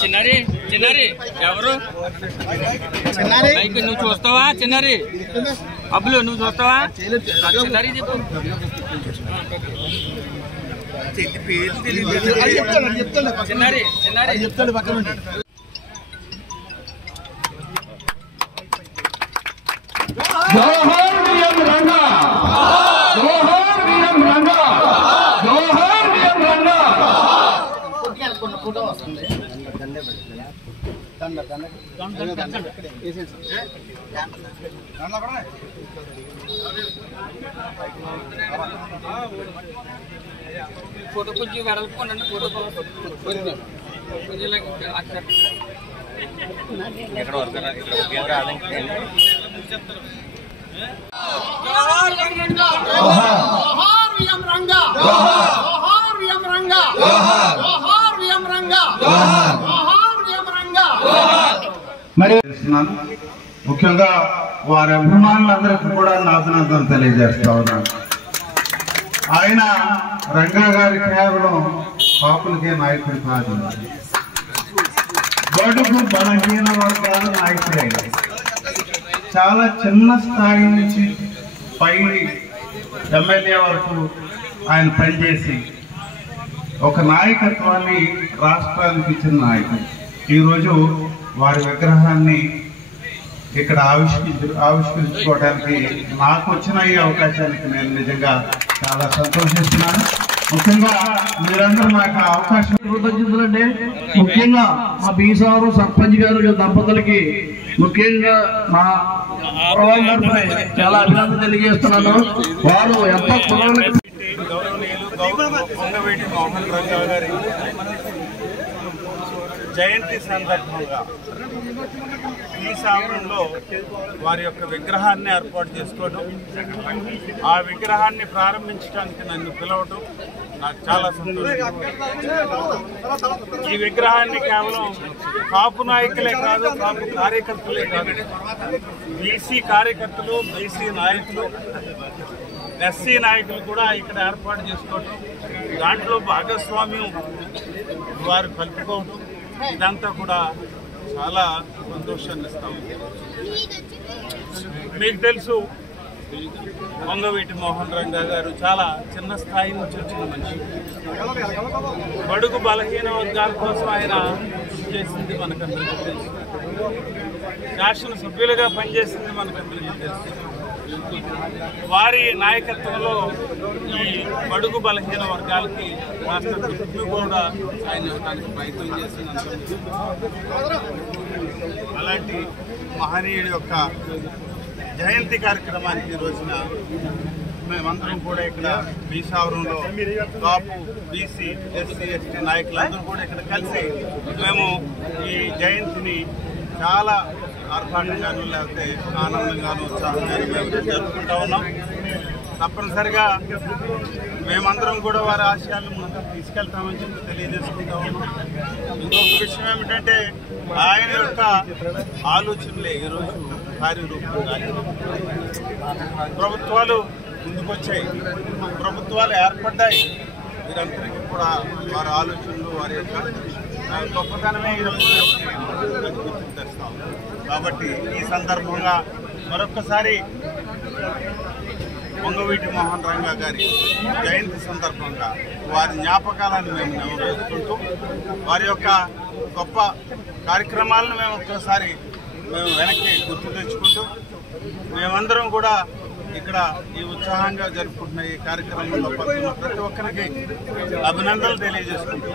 చిన్నారి చిన్నారి ఎవరు నువ్వు చూస్తావా? చిన్నారి అబ్బులు నువ్వు చూస్తావా? చిన్నారి చెప్పు. చిన్నారి చిన్నారి చెప్తాడు పక్కన. జోహార్ విఎం రంగా, జోహార్ విఎం రంగా, జోహార్ విఎం రంగా. ఫోటో వస్తుంది. ఫోటో కొంచెం వెడల్పుకోండి. ఫోటో కొంచెం ఎక్కడ వరకు మరి ముఖ్యంగా వారి అభిమానులందరికీ కూడా నా అభినందనలు తెలియజేస్తా ఉన్నాను. ఆయన రంగా గారి కేవలం కాపులకే నాయకుడు కాదు, బడుగు బలహీన వర్గాల నాయకుడే. చాలా చిన్న స్థాయి నుంచి పై ఎమ్మెల్యే వరకు ఆయన పనిచేసి ఒక నాయకత్వాన్ని రాష్ట్రానికి ఇచ్చిన నాయకుడు. ఈరోజు వారి విగ్రహాన్ని ఇక్కడ ఆవిష్కరించుకోవడానికి నాకు వచ్చిన ఈ అవకాశానికి నేను నిజంగా చాలా సంతోషిస్తున్నాను. ముఖ్యంగా మీరందరూ నాకు అవకాశం కృతజ్ఞతలండి. ముఖ్యంగా మా బీసారు సర్పంచ్ గారు దంపతులకి ముఖ్యంగా మా గారిపై చాలా అభినందన తెలియజేస్తున్నాను. వారు ఎంతో వంగవీటి మోహన్ రంగా గారి జయంతి సందర్భంగా ఈ సాగరంలో వారి యొక్క విగ్రహాన్ని ఏర్పాటు చేసుకోవడం, ఆ విగ్రహాన్ని ప్రారంభించడానికి నన్ను పిలవడం నాకు చాలా సంతోషం. ఈ విగ్రహాన్ని కేవలం కాపు నాయకులే కాదు, కాపు కార్యకర్తలే కాదు, బీసీ కార్యకర్తలు, బీసీ నాయకులు, ఎస్సీ నాయకులు కూడా ఇక్కడ ఏర్పాటు చేసుకోవటం, దాంట్లో భాగస్వామ్యం వారు కలుపుకోవటం, ఇదంతా కూడా చాలా సంతోషాన్ని ఇస్తాం. మీకు తెలుసు, వంగవీటి మోహన్ రంగా గారు చాలా చిన్న స్థాయి నుంచి వచ్చిన మనిషి. బడుగు బలహీన వర్గాల కోసం ఆయన చేసింది మనకందరికీ తెలుసు. శాసనసభ్యులుగా పనిచేసింది మనకందరికీ తెలుసు. వారి నాయకత్వంలో ఈ బడుగు బలహీన వర్గాలకి రాష్ట్ర ప్రభుత్వం కూడా ఆయన ఇవ్వడానికి ప్రయత్నం చేసినంత. అలాంటి మహనీయుడి యొక్క జయంతి కార్యక్రమానికి ఈ రోజున మేమందరం కూడా ఇక్కడ బీసావరంలో కాపు, బీసీ, ఎస్సీ, ఎస్టీ నాయకులందరూ కూడా ఇక్కడ కలిసి మేము ఈ జయంతిని చాలా ఆర్భాటంగాను లేకపోతే ఆనందంగాను ఉత్సాహంగాను మేము జరుపుకుంటా ఉన్నాం. తప్పనిసరిగా మేమందరం కూడా వారి ఆశయాలను ముందుకు తీసుకెళ్తామని చెప్పి తెలియజేసుకుంటా ఉన్నాం. ఇంకొక విషయం ఏమిటంటే ఆయన యొక్క ఆలోచనలే ఈరోజు కార్యరూపంగా ప్రభుత్వాలు ముందుకొచ్చాయి, ప్రభుత్వాలు ఏర్పడ్డాయి. వీరందరికీ కూడా వారి ఆలోచనలు, వారి యొక్క గొప్పతనమే ఈరోజు గుర్తుకు తెస్తాం. కాబట్టి ఈ సందర్భంగా మరొక్కసారి వంగవీటి మోహన్ రంగా గారి జయంతి సందర్భంగా వారి జ్ఞాపకాలను మేము నెమరేసుకుంటూ, వారి యొక్క గొప్ప కార్యక్రమాలను మేము ఒక్కసారి వెనక్కి గుర్తు తెచ్చుకుంటూ, మేమందరం కూడా ఇక్కడ ఈ ఉత్సాహంగా జరుపుకుంటున్న ఈ కార్యక్రమంలో పాల్గొన్న ప్రతి ఒక్కరికి అభినందనలు తెలియజేసుకుంటూ